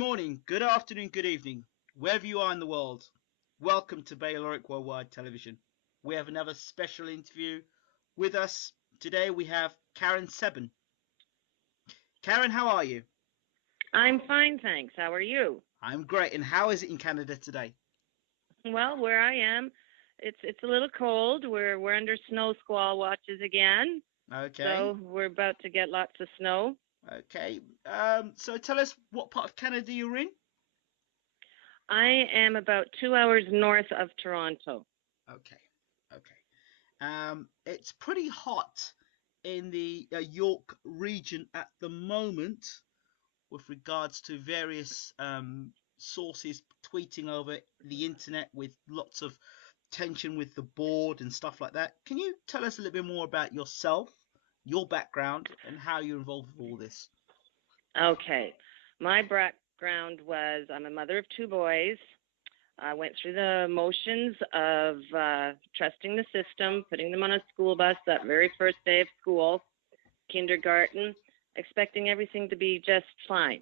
morning, good afternoon, good evening, wherever you are in the world. Welcome to Bayloric Worldwide Television. We have another special interview with us. Today we have Karen Sebben. Karen, how are you? I'm fine, thanks. How are you? I'm great. And how is it in Canada today? Well, where I am, it's a little cold. We're under snow squall watches again, Okay, so we're about to get lots of snow. okay. So tell us what part of Canada you're in. I am about 2 hours north of Toronto. Okay, okay. It's pretty hot in the York region at the moment, with regards to various sources tweeting over the internet with lots of tension with the board and stuff like that. Can you tell us a little bit more about yourself, your background, and how you're involved with all this? Okay, my background was I'm a mother of two boys. I went through the motions of trusting the system, putting them on a school bus that very first day of school, kindergarten, expecting everything to be just fine.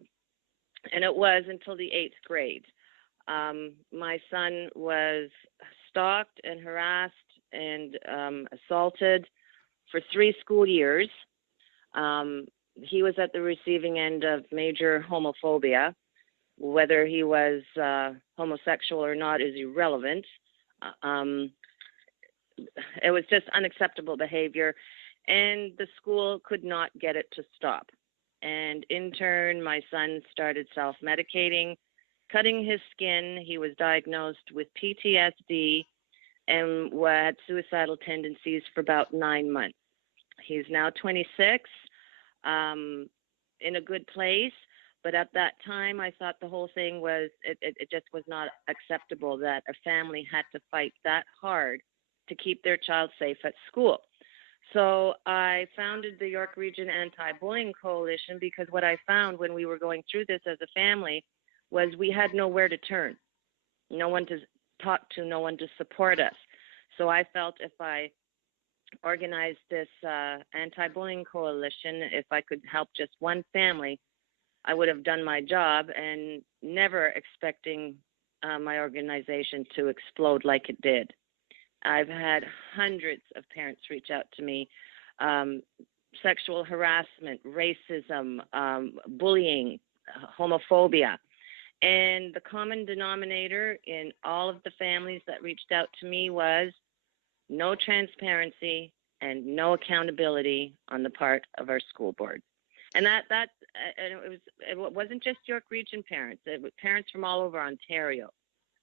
And it was until the eighth grade. My son was stalked and harassed and assaulted for 3 school years. Um, he was at the receiving end of major homophobia. Whether he was homosexual or not is irrelevant. Um, it was just unacceptable behavior, and the school could not get it to stop. And in turn, my son started self medicating, cutting his skin. He was diagnosed with PTSD and had suicidal tendencies for about 9 months. He's now 26, um, in a good place. But at that time, I thought the whole thing was, it just was not acceptable that a family had to fight that hard to keep their child safe at school. So I founded the York Region Anti-Bullying Coalition because what I found when we were going through this as a family was we had nowhere to turn, no one to talk to, no one to support us. So I felt if I organized this anti-bullying coalition, if I could help just one family, I would have done my job, and never expecting my organization to explode like it did. I've had hundreds of parents reach out to me. Um, Sexual harassment, racism, bullying, homophobia. And the common denominator in all of the families that reached out to me was no transparency and no accountability on the part of our school board. And it wasn't just York Region parents. It was parents from all over Ontario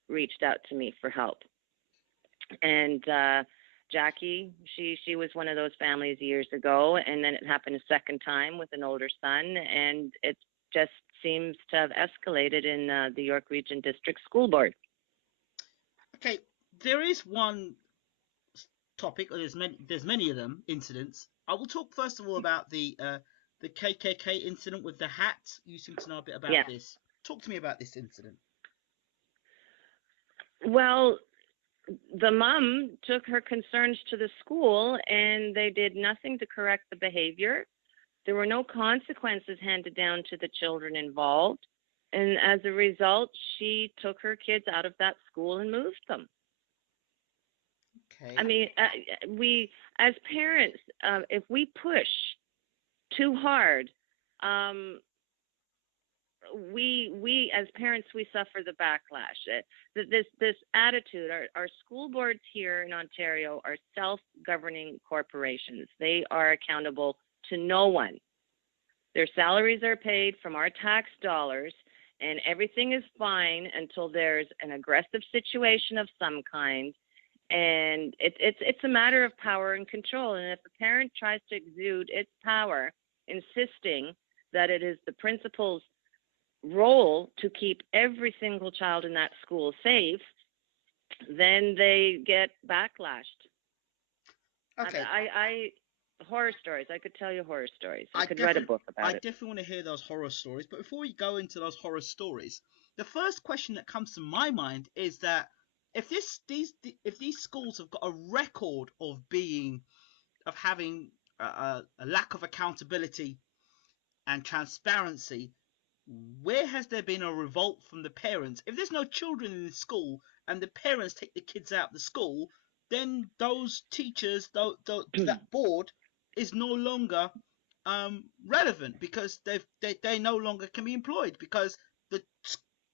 reached out to me for help. And Jackie, she was one of those families years ago, and then it happened a second time with an older son, and it just seems to have escalated in the York Region District School Board. Okay, there is one topic, or there's many of them incidents. I will talk first of all about the KKK incident with the hat. You seem to know a bit about Yeah. this. Talk to me about this incident. Well, the mom took her concerns to the school, and they did nothing to correct the behavior. There were no consequences handed down to the children involved. And as a result, she took her kids out of that school and moved them. Okay. I mean, we, as parents, if we push too hard, um, we as parents, we suffer the backlash. This attitude. Our school boards here in Ontario are self-governing corporations. They are accountable to no one. Their salaries are paid from our tax dollars, and everything is fine until there's an aggressive situation of some kind. And it's a matter of power and control. And if a parent tries to exude its power, insisting that it is the principal's role to keep every single child in that school safe, then they get backlashed. Okay. I horror stories. I could tell you horror stories. I could write a book about it. I definitely want to hear those horror stories. But before we go into those horror stories, the first question that comes to my mind is that if these schools have got a record of having a lack of accountability and transparency, where has there been a revolt from the parents? If there's no children in the school and the parents take the kids out of the school, then those teachers, that board, is no longer relevant, because they no longer can be employed, because the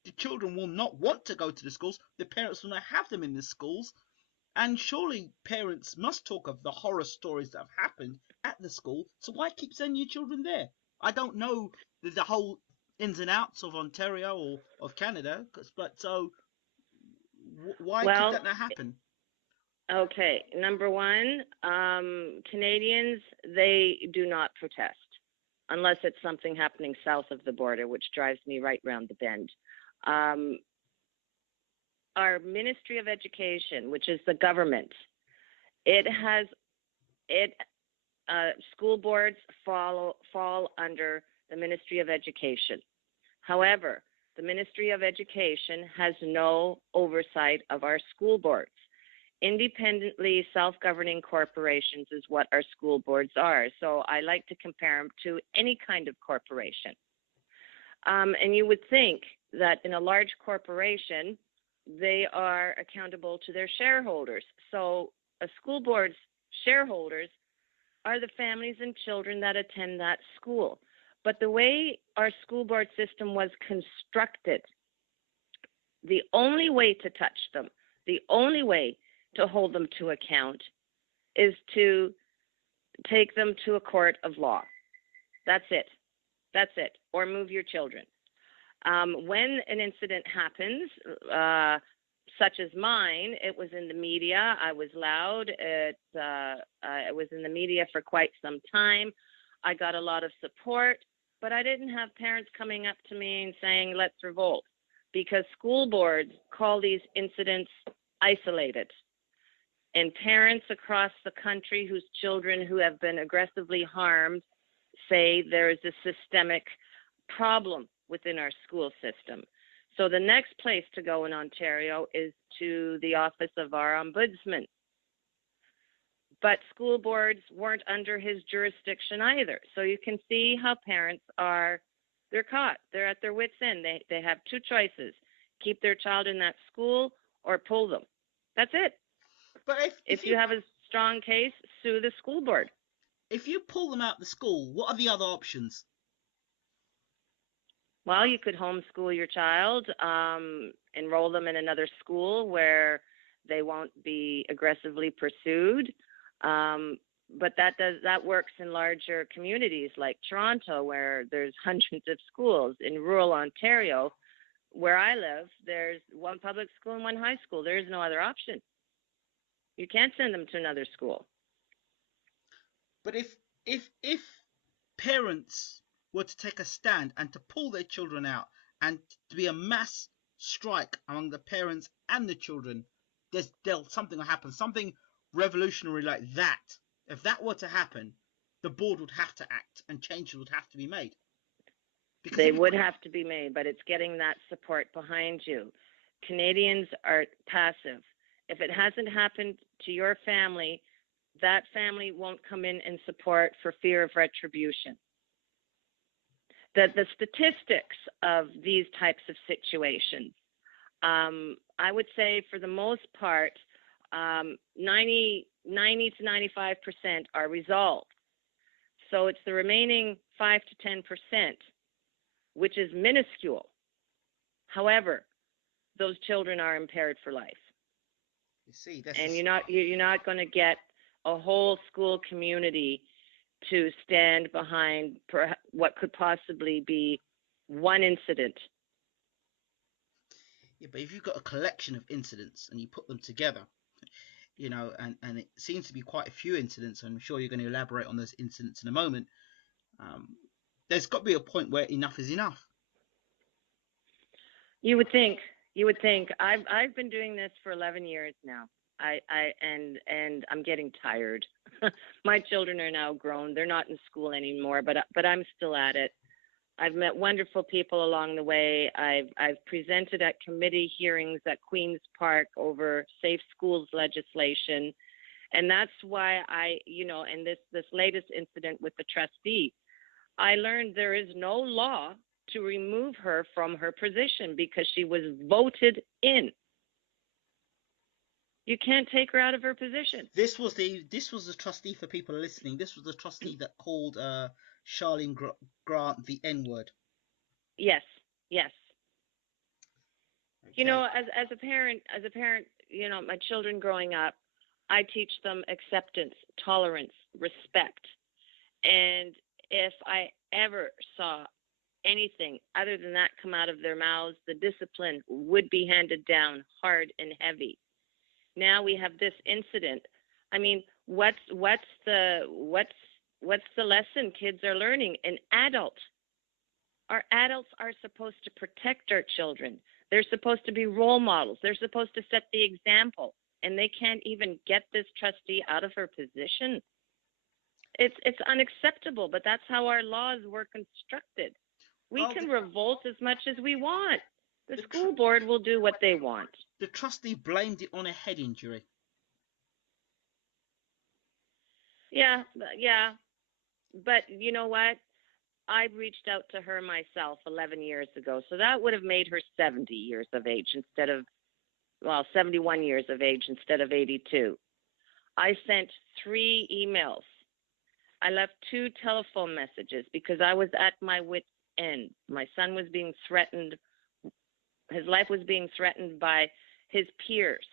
the children will not want to go to the schools. The parents will not have them in the schools, and surely parents must talk of the horror stories that have happened at the school. So why keep sending your children there? I don't know the whole ins and outs of Ontario or of Canada, but so why could Well, that not happen? okay. Number one, Canadians, they do not protest unless it's something happening south of the border, which drives me right round the bend. Um, our Ministry of Education, which is the government, it has it school boards fall under the Ministry of Education. However, the Ministry of Education has no oversight of our school boards. Independently self-governing corporations is what our school boards are. So I like to compare them to any kind of corporation. And you would think that in a large corporation, they are accountable to their shareholders. So a school board's shareholders are the families and children that attend that school. But the way our school board system was constructed, the only way to touch them, the only way to hold them to account is to take them to a court of law. That's it. That's it. Or move your children. When an incident happens, such as mine, it was in the media. I was loud. It was in the media for quite some time. I got a lot of support, but I didn't have parents coming up to me and saying, let's revolt, because school boards call these incidents isolated. And parents across the country whose children who have been aggressively harmed say there is a systemic problem within our school system. So the next place to go in Ontario is to the office of our ombudsman. But school boards weren't under his jurisdiction either. So you can see how parents they're caught. They're at their wits' end. They have two choices: keep their child in that school or pull them. That's it. But If you have a strong case, sue the school board. if you pull them out of the school, what are the other options? Well, you could homeschool your child, enroll them in another school where they won't be aggressively pursued. But that works in larger communities like Toronto, where there's hundreds of schools. In rural Ontario, where I live, there's one public school and one high school. There is no other option. You can't send them to another school. But if parents were to take a stand and to pull their children out, and to be a mass strike among the parents and the children, something will happen, something revolutionary like that. If that were to happen, the board would have to act and changes would have to be made. Because they would have to be made, but it's getting that support behind you. Canadians are passive. If it hasn't happened to your family, that family won't come in and support for fear of retribution. The statistics of these types of situations, I would say for the most part, 90 to 95% are resolved. So it's the remaining 5 to 10%, which is minuscule. However, those children are impaired for life. You see, and you're not going to get a whole school community to stand behind what could possibly be one incident. Yeah, but if you've got a collection of incidents and you put them together, and it seems to be quite a few incidents, I'm sure you're going to elaborate on those incidents in a moment, there's got to be a point where enough is enough. You would think. I've been doing this for 11 years now. And I'm getting tired. My children are now grown. They're not in school anymore, but I'm still at it. I've met wonderful people along the way. I've presented at committee hearings at Queen's Park over safe schools legislation. And that's why in this latest incident with the trustee, I learned there is no law to remove her from her position because she was voted in. You can't take her out of her position. This was the trustee, for people listening. This was the trustee that called Charlene Grant the N-word. Yes, yes. Okay. You know, as a parent, you know, my children growing up, I teach them acceptance, tolerance, respect. And if I ever saw anything other than that come out of their mouths, the discipline would be handed down hard and heavy. Now we have this incident. I mean, what's the lesson kids are learning? Our adults are supposed to protect our children. They're supposed to be role models. They're supposed to set the example, and they can't even get this trustee out of her position. It's unacceptable, but that's how our laws were constructed. We can revolt as much as we want. The school board will do what they want. The trustee blamed it on a head injury. Yeah. But you know what? I reached out to her myself 11 years ago. So that would have made her 70 years of age instead of, 71 years of age instead of 82. I sent 3 emails. I left 2 telephone messages because I was at my wit's end. My son was being threatened. His life was being threatened by his peers.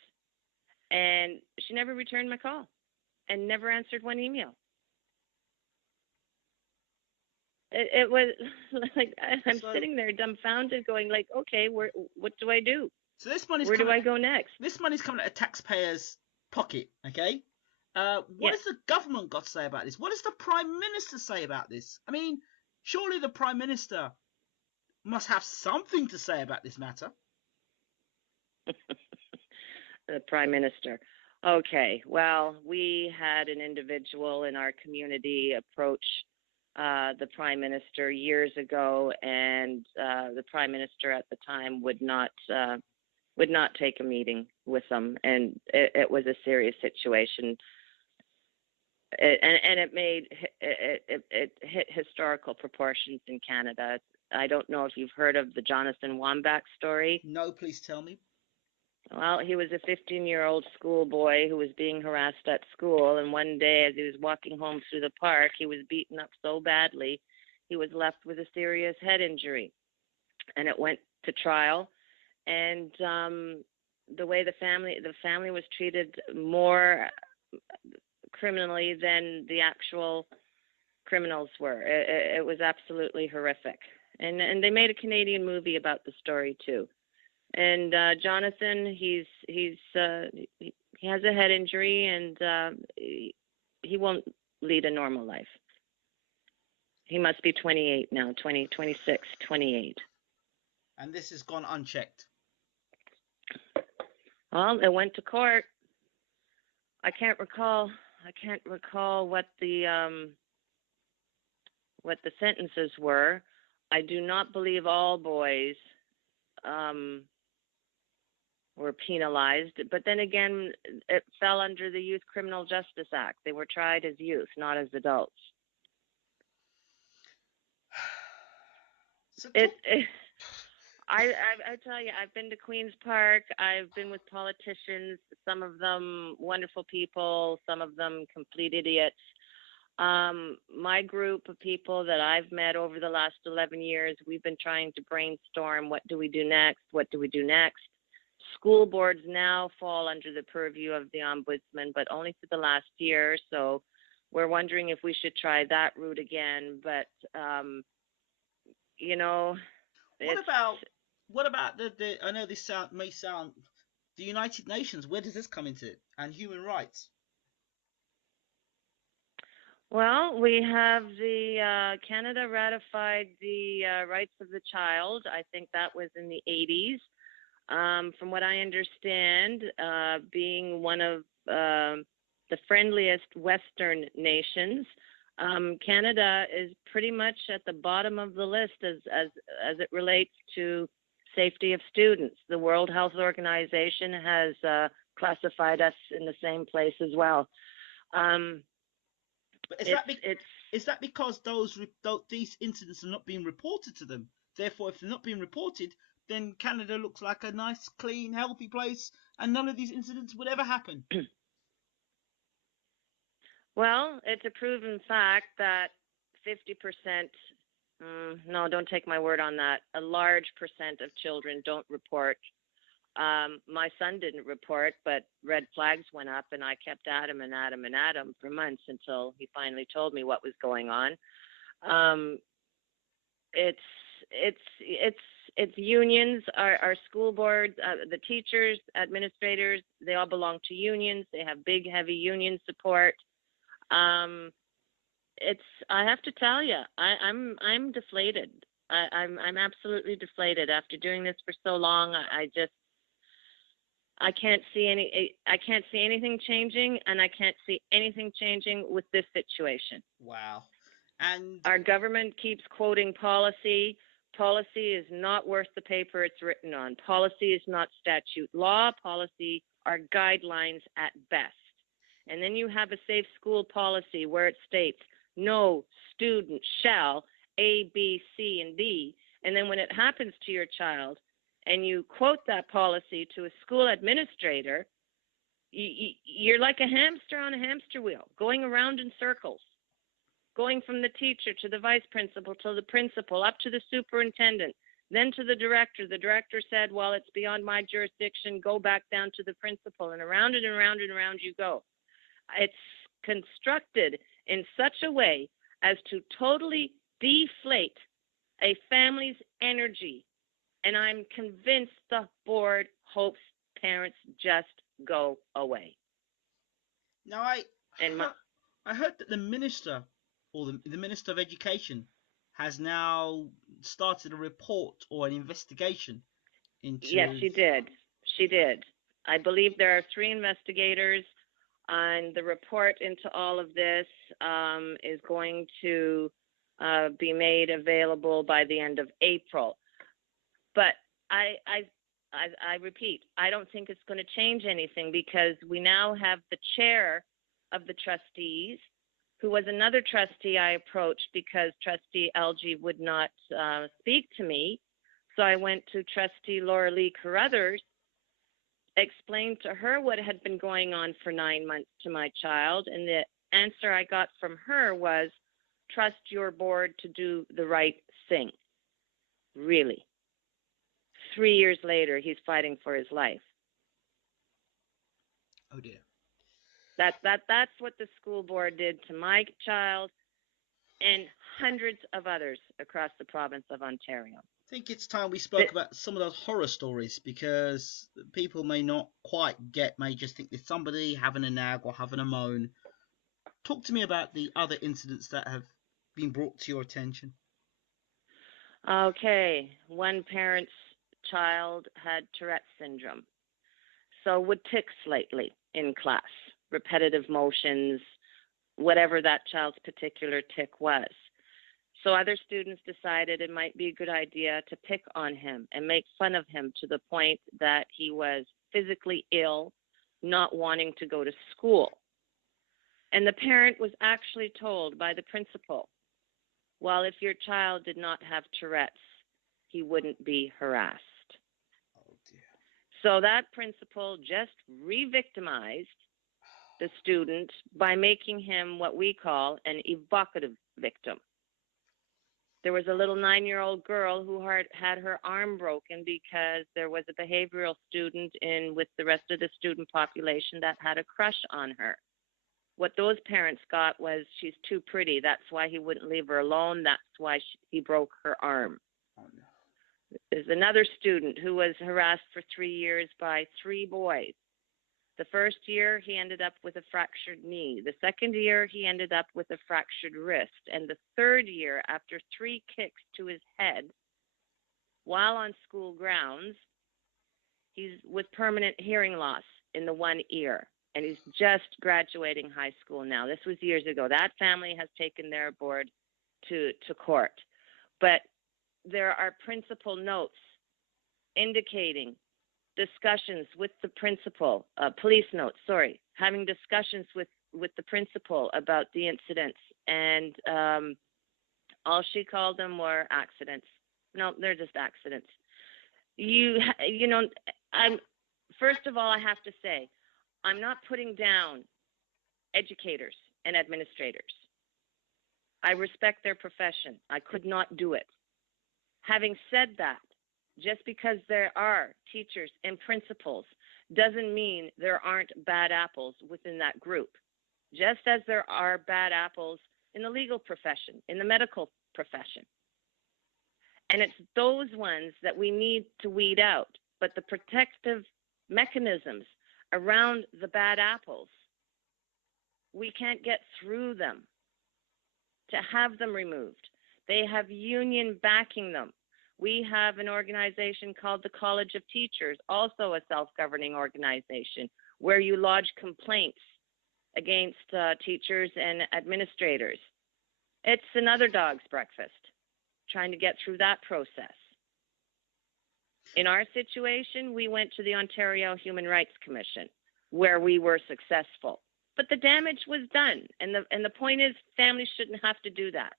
And she never returned my call and never answered one email. It was like I'm sitting there dumbfounded going like, okay, what do I do? So this money's where do I go next? This money's coming out of taxpayers' pocket, okay? What has the government got to say about this? What does the Prime Minister say about this? I mean, surely the Prime Minister must have something to say about this matter. The Prime Minister. Okay, well, we had an individual in our community approach the Prime Minister years ago, and the Prime Minister at the time would not take a meeting with them, and it was a serious situation. It hit historical proportions in Canada. I don't know if you've heard of the Jonathan Wambach story. No, please tell me. Well, he was a 15-year-old schoolboy who was being harassed at school, and one day as he was walking home through the park, he was beaten up so badly he was left with a serious head injury. And it went to trial, and the way the family was treated more criminally than the actual criminals were. It was absolutely horrific. And they made a Canadian movie about the story too. And Jonathan, he has a head injury, and he won't lead a normal life. He must be 28 now, 26, 28. And this has gone unchecked. Well, it went to court. I can't recall what the sentences were. I do not believe all boys were penalized, but then again, it fell under the Youth Criminal Justice Act. They were tried as youth, not as adults. I tell you, I've been to Queen's Park. I've been with politicians, some of them wonderful people, some of them complete idiots. My group of people that I've met over the last 11 years, we've been trying to brainstorm, what do we do next? What do we do next? School boards now fall under the purview of the Ombudsman, but only for the last year. So we're wondering if we should try that route again. But, you know. What about the I know this may sound, the United Nations, where does this come into it? And human rights? Well, we have the Canada ratified the rights of the child. I think that was in the 80s. From what I understand, being one of the friendliest Western nations, Canada is pretty much at the bottom of the list as it relates to safety of students. The World Health Organization has classified us in the same place as well. But is that because these incidents are not being reported to them Therefore, if they're not being reported, then Canada looks like a nice, clean, healthy place, and none of these incidents would ever happen. Well, it's a proven fact that 50%, no, don't take my word on that. A large percent of children don't report. My son didn't report, but red flags went up, and I kept at him and at him and at him for months until he finally told me what was going on. Um, it's it's unions, our school board, the teachers, administrators. They all belong to unions. They have big, heavy union support. Um, it's I have to tell you, I'm deflated. I'm absolutely deflated after doing this for so long. I just I can't see anything changing, and I can't see anything changing with this situation. Wow. And Our government keeps quoting policy. Policy is not worth the paper it's written on. Policy is not statute law. Policy are guidelines at best. And then you have a safe school policy where it states no student shall A, B, C, and D. And then when it happens to your child and you quote that policy to a school administrator, you're like a hamster on a hamster wheel, going around in circles, going from the teacher to the vice principal to the principal, up to the superintendent, then to the director. The director said, well, it's beyond my jurisdiction, go back down to the principal, and around and around and around you go. It's constructed in such a way as to totally deflate a family's energy. And I'm convinced the board hopes parents just go away. now I heard that the minister, or the Minister of Education, has now started a report or an investigation into. Yes, she did. She did. I believe there are 3 investigators, and the report into all of this is going to be made available by the end of April. But I repeat, I don't think it's going to change anything, because we now have the chair of the trustees, who was another trustee I approached because Trustee LG would not speak to me. So I went to Trustee Laura Lee Carruthers, explained to her what had been going on for 9 months to my child, and the answer I got from her was, trust your board to do the right thing. Really. 3 years later, he's fighting for his life. Oh dear. That's what the school board did to my child and hundreds of others across the province of Ontario. I think it's time we spoke about some of those horror stories, because people may not quite may just think there's somebody having a nag or having a moan. Talk to me about the other incidents that have been brought to your attention. Okay, one parent's child had Tourette's syndrome, so would tick slightly in class, repetitive motions, whatever that child's particular tick was. So other students decided it might be a good idea to pick on him and make fun of him to the point that he was physically ill, not wanting to go to school. And the parent was actually told by the principal, well, if your child did not have Tourette's, he wouldn't be harassed. Oh dear. So that principal just re-victimized the student by making him what we call an evocative victim. There was a little 9-year-old girl who had her arm broken because there was a behavioral student in with the rest of the student population that had a crush on her. What those parents got was, she's too pretty. That's why he wouldn't leave her alone. That's why he broke her arm. Oh no. There's another student who was harassed for 3 years by 3 boys. The first year, he ended up with a fractured knee. The second year, he ended up with a fractured wrist. And the third year, after 3 kicks to his head, while on school grounds, he's with permanent hearing loss in the one ear. And he's just graduating high school now. This was years ago. That family has taken their board to court. But there are principal notes indicating discussions with the principal, police notes, having discussions with the principal about the incidents. And all she called them were accidents. No, they're just accidents. You know, I'm first of all, I have to say, I'm not putting down educators and administrators. I respect their profession. I could not do it. Having said that, just because there are teachers and principals doesn't mean there aren't bad apples within that group. Just as there are bad apples in the legal profession, in the medical profession. And it's those ones that we need to weed out. But the protective mechanisms around the bad apples, we can't get through them to have them removed. They have union backing them. We have an organization called the College of Teachers, also a self-governing organization, where you lodge complaints against teachers and administrators. It's another dog's breakfast, trying to get through that process. In our situation, we went to the Ontario Human Rights Commission, where we were successful. But the damage was done, and the point is, families shouldn't have to do that.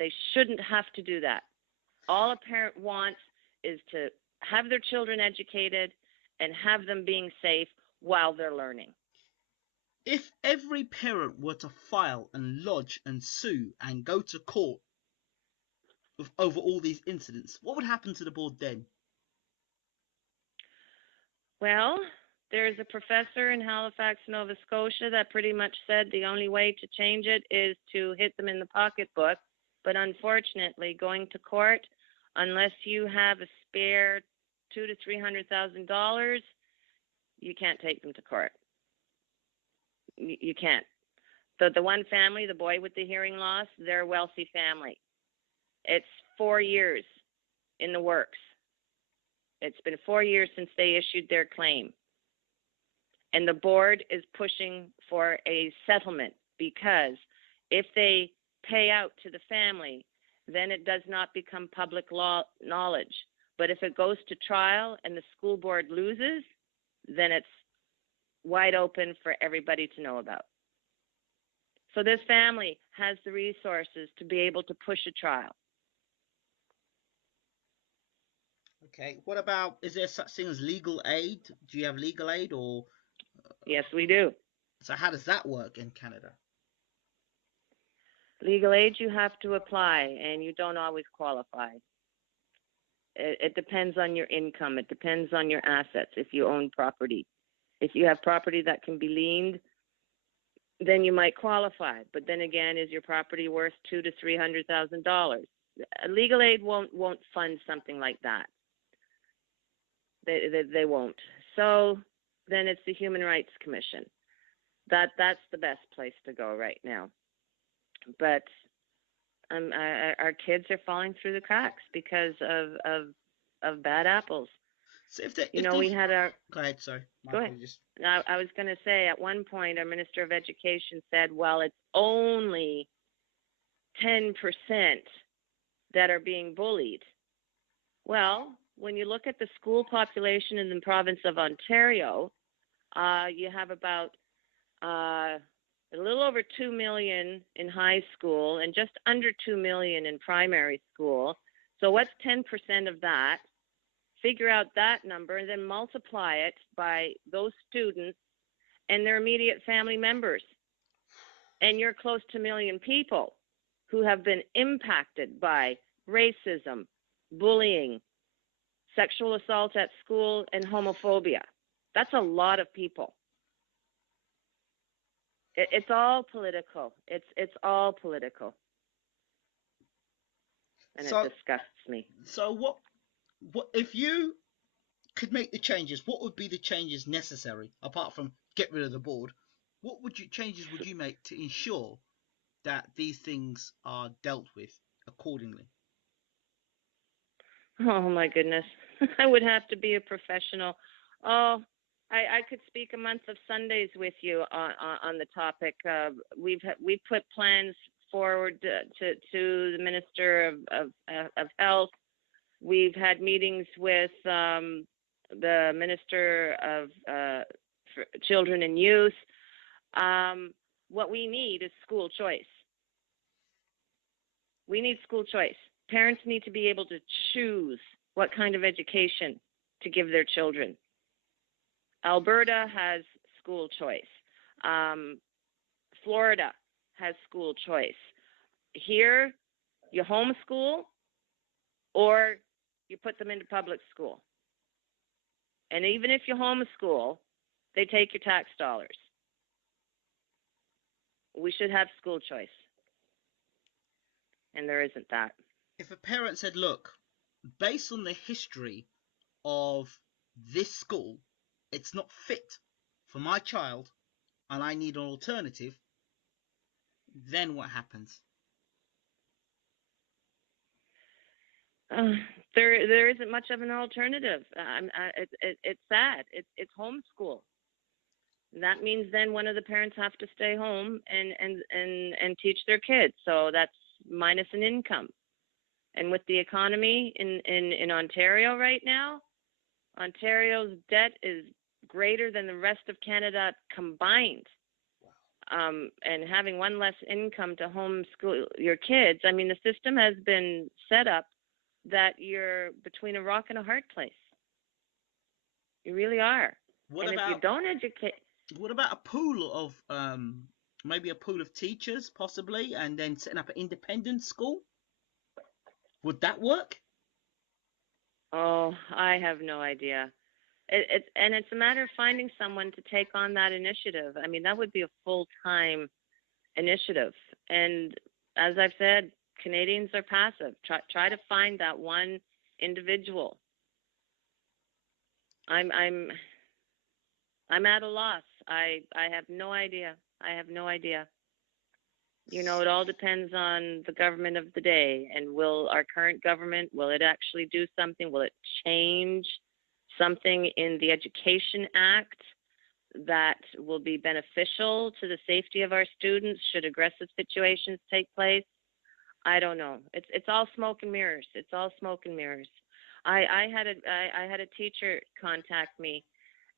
They shouldn't have to do that. All a parent wants is to have their children educated and have them being safe while they're learning. If every parent were to file and lodge and sue and go to court over all these incidents, what would happen to the board then? Well, there's a professor in Halifax, Nova Scotia, that pretty much said the only way to change it is to hit them in the pocketbook. But unfortunately, going to court, unless you have a spare $200,000 to $300,000, you can't take them to court. You can't. The one family, the boy with the hearing loss, they're a wealthy family. It's 4 years in the works. It's been 4 years since they issued their claim. And the board is pushing for a settlement, because if they pay out to the family, then it does not become public law knowledge. But if it goes to trial and the school board loses, then it's wide open for everybody to know about. So this family has the resources to be able to push a trial. Okay, what about, is there such thing as legal aid? Do you have legal aid, or? Yes, we do. So how does that work in Canada? Legal aid, you have to apply, and you don't always qualify. It depends on your income. It depends on your assets, if you own property. If you have property that can be liened, then you might qualify. But then again, is your property worth $200,000 to $300,000? Legal aid won't fund something like that. They won't. So then it's the Human Rights Commission. That's the best place to go right now. But our kids are falling through the cracks because of bad apples. So we had our. Go ahead, sorry. Go ahead. I was going to say, at one point, our Minister of Education said, well, it's only 10% that are being bullied. Well, when you look at the school population in the province of Ontario, you have about a little over 2 million in high school and just under 2 million in primary school. So what's 10% of that? Figure out that number and then multiply it by those students and their immediate family members. And you're close to 1 million people who have been impacted by racism, bullying, sexual assault at school, and homophobia. That's a lot of people. It's all political. It's all political. And it disgusts me. So what if you could make the changes, what would be the changes necessary, apart from get rid of the board? What changes would you make to ensure that these things are dealt with accordingly? Oh my goodness. I would have to be a professional. Oh, I could speak a month of Sundays with you on the topic. We've put plans forward to the Minister of Health. We've had meetings with the Minister of Children and Youth. What we need is school choice. We need school choice. parents need to be able to choose what kind of education to give their children. Alberta has school choice. Florida has school choice. Here, you homeschool or you put them into public school. And even if you homeschool, they take your tax dollars. We should have school choice. And there isn't that. If a parent said, look, based on the history of this school, it's not fit for my child and I need an alternative, then what happens? There isn't much of an alternative. It's sad. It's homeschool. That means then one of the parents have to stay home and teach their kids. So that's minus an income. And with the economy in Ontario right now, Ontario's debt is greater than the rest of Canada combined. And having one less income to homeschool your kids, I mean, the system has been set up that you're between a rock and a hard place. You really are. If you don't educate... What about a pool of, maybe a pool of teachers, possibly, and then setting up an independent school? Would that work? Oh, I have no idea. It's a matter of finding someone to take on that initiative. I mean, that would be a full-time initiative. And as I've said, Canadians are passive. Try to find that one individual. I'm at a loss. I have no idea. I have no idea. You know, it all depends on the government of the day. And will our current government, will it actually do something? Will it change something in the Education Act that will be beneficial to the safety of our students should aggressive situations take place? I don't know. It's all smoke and mirrors. It's all smoke and mirrors. I had a teacher contact me,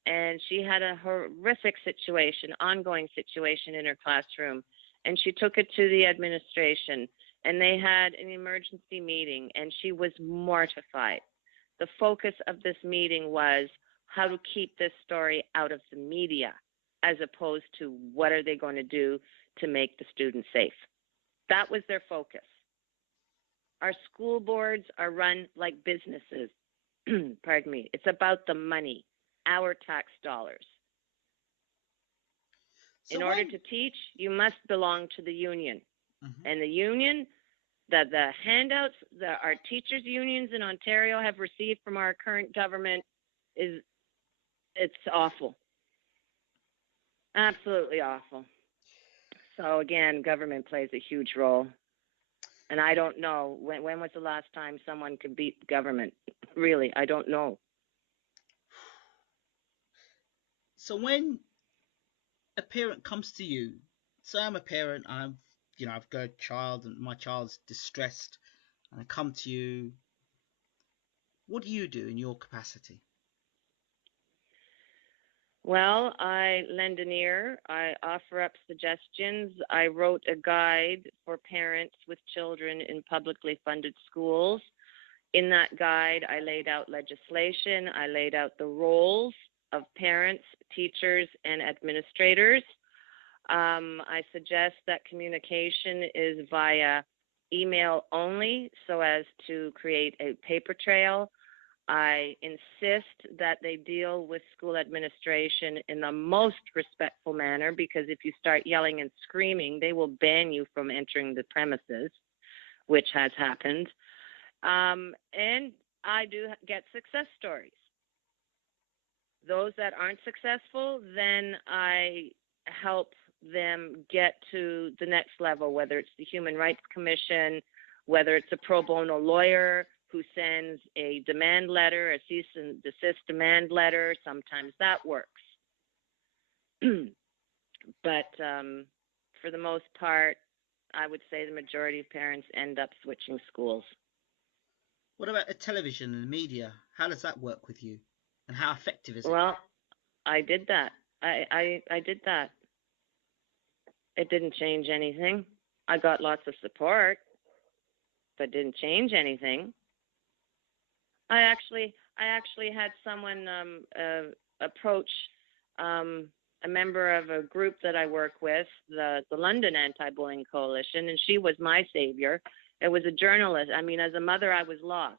and she had a horrific situation, ongoing situation in her classroom, and she took it to the administration, and they had an emergency meeting, and she was mortified. The focus of this meeting was how to keep this story out of the media, as opposed to what are they going to do to make the students safe. That was their focus. Our school boards are run like businesses. Pardon me. It's about the money, our tax dollars. In order to teach, you must belong to the union. Mm-hmm. And the union, the handouts that our teachers' unions in Ontario have received from our current government it's awful. Absolutely awful. So again, government plays a huge role. And I don't know, when was the last time someone could beat government? Really, I don't know. So when a parent comes to you, say I'm a parent, I've got a child and my child's distressed, and I come to you, what do you do in your capacity? Well, I lend an ear. I offer up suggestions. I wrote a guide for parents with children in publicly funded schools. In that guide, I laid out legislation. I laid out the roles of parents, teachers, and administrators. I suggest that communication is via email only so as to create a paper trail. I insist that they deal with school administration in the most respectful manner, because if you start yelling and screaming, they will ban you from entering the premises, which has happened. And I do get success stories. Those that aren't successful, then I help them get to the next level, whether it's the Human Rights Commission, whether it's a pro bono lawyer who sends a demand letter, a cease and desist demand letter. Sometimes that works. But for the most part, I would say the majority of parents end up switching schools. What about the television and the media? How does that work with you? And how effective is it? Well, I did that. I did that. It didn't change anything. I got lots of support, but didn't change anything. I actually had someone approach a member of a group that I work with, the London Anti-Bullying Coalition, and she was my savior. It was a journalist. I mean, as a mother, I was lost.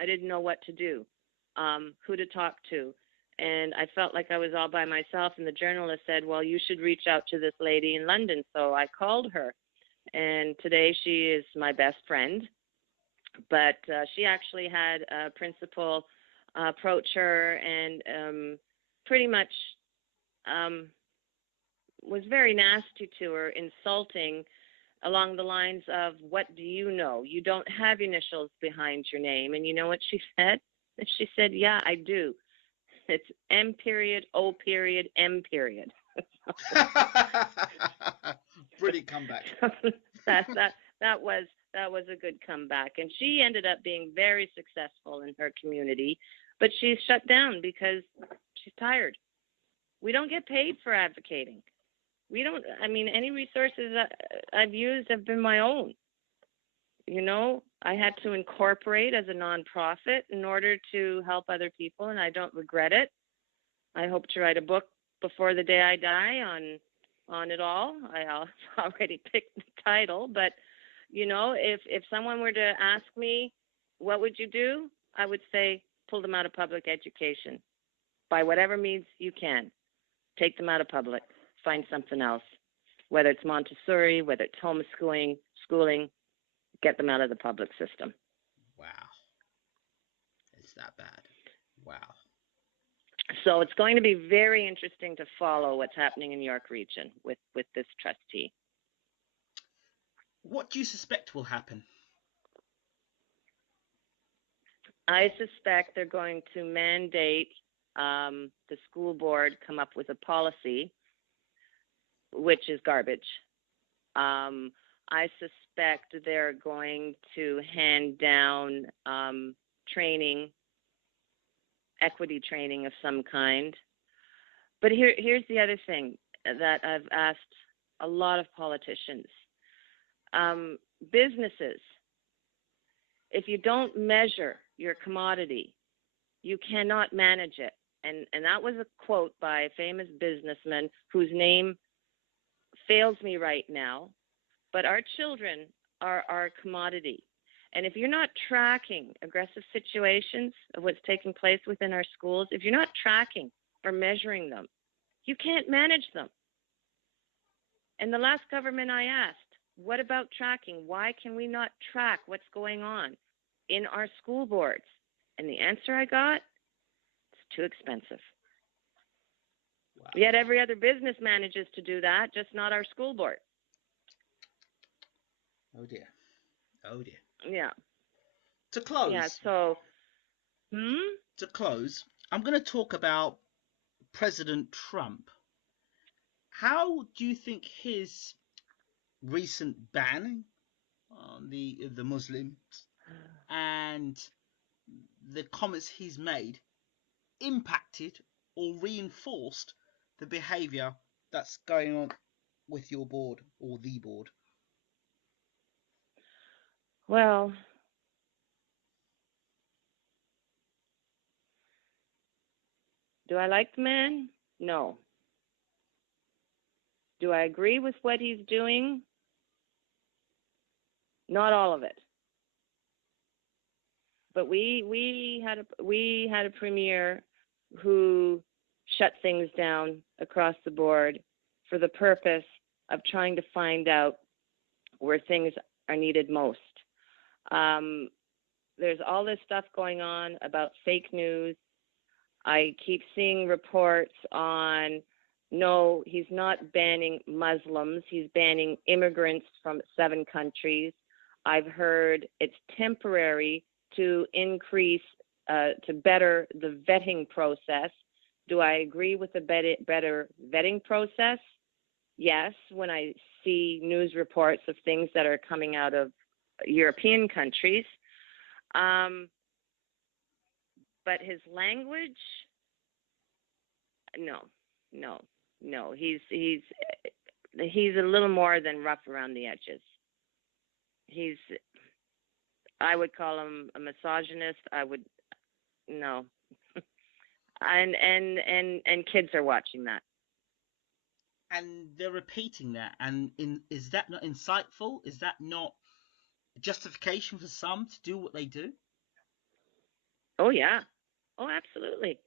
I didn't know what to do, who to talk to, and I felt like I was all by myself. And the journalist said, "Well, you should reach out to this lady in London." So I called her, and today she is my best friend. But she actually had a principal approach her and pretty much um, was very nasty to her, insulting along the lines of, "What do you know? You don't have initials behind your name." And you know what she said? She said, "Yeah, I do. It's M period, O period, M period." Brilliant comeback. that that was that was a good comeback, and she ended up being very successful in her community, but she's shut down because she's tired. We don't get paid for advocating. We don't. I mean, any resources I've used have been my own. You know, I had to incorporate as a nonprofit in order to help other people, and I don't regret it. I hope to write a book before the day I die on it all. I already picked the title, but you know, if someone were to ask me, what would you do? I would say pull them out of public education by whatever means you can. Take them out of public. Find something else, whether it's Montessori, whether it's schooling, get them out of the public system. Wow. It's that bad. Wow. So it's going to be very interesting to follow what's happening in York Region with this trustee. What do you suspect will happen? I suspect they're going to mandate the school board come up with a policy, which is garbage. I suspect they're going to hand down training, equity training of some kind. But here's the other thing that I've asked a lot of politicians. Businesses, if you don't measure your commodity, you cannot manage it. And that was a quote by a famous businessman whose name fails me right now. But our children are our commodity. And if you're not tracking aggressive situations of what's taking place within our schools, if you're not tracking or measuring them, you can't manage them. And the last government I asked, what about tracking? Why can we not track what's going on in our school boards? And the answer I got, it's too expensive. Wow. Yet every other business manages to do that, just not our school board. Oh dear. Oh dear. Yeah. To close. Yeah. So, To close, I'm going to talk about President Trump. How do you think his recent ban on the Muslims and the comments he's made impacted or reinforced the behaviour that's going on with your board or the board? Well, do I like the man? No. Do I agree with what he's doing? Not all of it. But we had a premier who shut things down across the board for the purpose of trying to find out where things are needed most. Um, there's all this stuff going on about fake news. I keep seeing reports on no, he's not banning Muslims, he's banning immigrants from 7 countries. I've heard it's temporary to increase, to better the vetting process. Do I agree with the better vetting process? Yes, when I see news reports of things that are coming out of European countries. But his language, no, no, no. He's a little more than rough around the edges. He's I would call him a misogynist. I would no. And kids are watching that. And they're repeating that. And is that not insightful? Is that not justification for some to do what they do? Oh yeah. Oh, absolutely.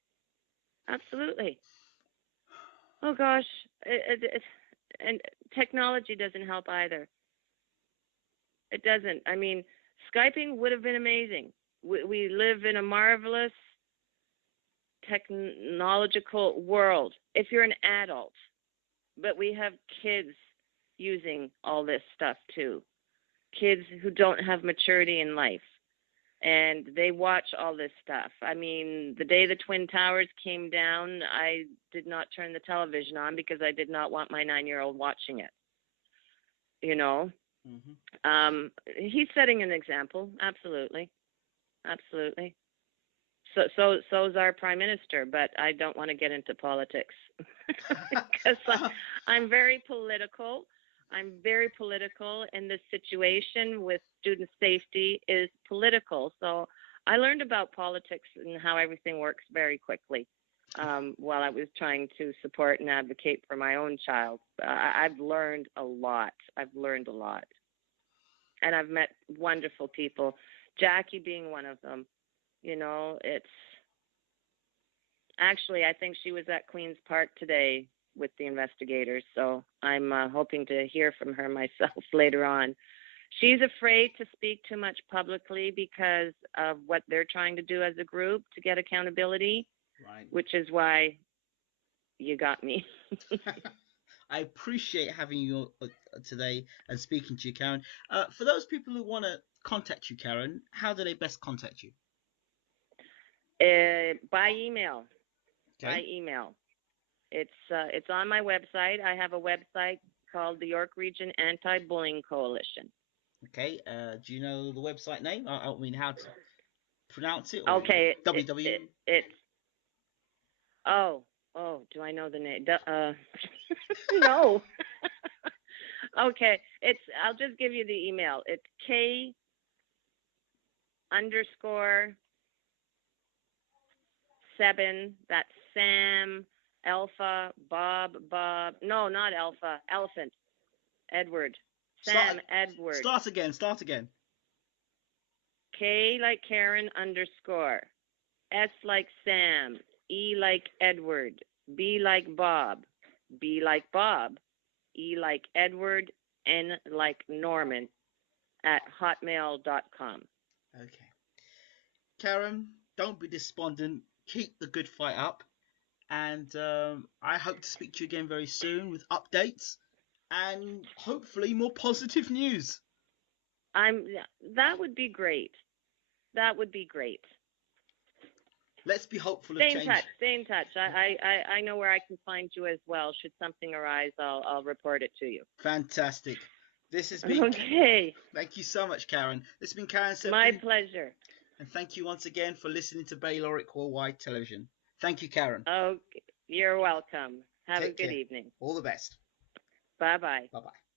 Absolutely. Oh gosh, and technology doesn't help either. It doesn't. I mean, Skyping would have been amazing. We live in a marvelous technological world if you're an adult, but we have kids using all this stuff too. Kids who don't have maturity in life, and they watch all this stuff. I mean, the day the Twin Towers came down, I did not turn the television on because I did not want my 9-year-old watching it. You know, Hmm. he's setting an example. Absolutely, absolutely. So's our prime minister, but I don't want to get into politics because I'm very political. I'm very political, and this situation with student safety is political. So I learned about politics and how everything works very quickly while I was trying to support and advocate for my own child. I've learned a lot. I've learned a lot, and I've met wonderful people. Jackie being one of them. You know, it's actually, I think she was at Queen's Park today with the investigators, so I'm hoping to hear from her myself later on. She's afraid to speak too much publicly because of what they're trying to do as a group to get accountability, Right. which is why you got me. I appreciate having you today and speaking to you, Karen. For those people who want to contact you, Karen, how do they best contact you? By email. By Okay. email. It's on my website. I have a website called the York Region Anti-Bullying Coalition. Okay. Do you know the website name? I mean, how to pronounce it, or Okay, WW? it's oh, do I know the name? No. Okay, I'll just give you the email. It's K underscore Sebben. That's Sam Alpha Bob Bob. No, not Alpha. Elephant Edward. Start. Sam Edward. Start again. Start again. K like Karen underscore. S like Sam. E like Edward. B like Bob. B like Bob. E like Edward. N like Norman at hotmail.com. Okay. Karen, don't be despondent. Keep the good fight up. And I hope to speak to you again very soon with updates and hopefully more positive news. I'm that would be great. That would be great. Let's be hopeful of Stay in touch. change. Stay in touch. I know where I can find you as well. Should something arise, I'll report it to you. Fantastic. This has been. Okay. Thank you so much, Karen. This has been Karen My Sebben. pleasure. And thank you once again for listening to Bayloric Worldwide Television. Thank you, Karen. Oh, you're welcome. Have a Take good care. evening. All the best. Bye bye. Bye bye.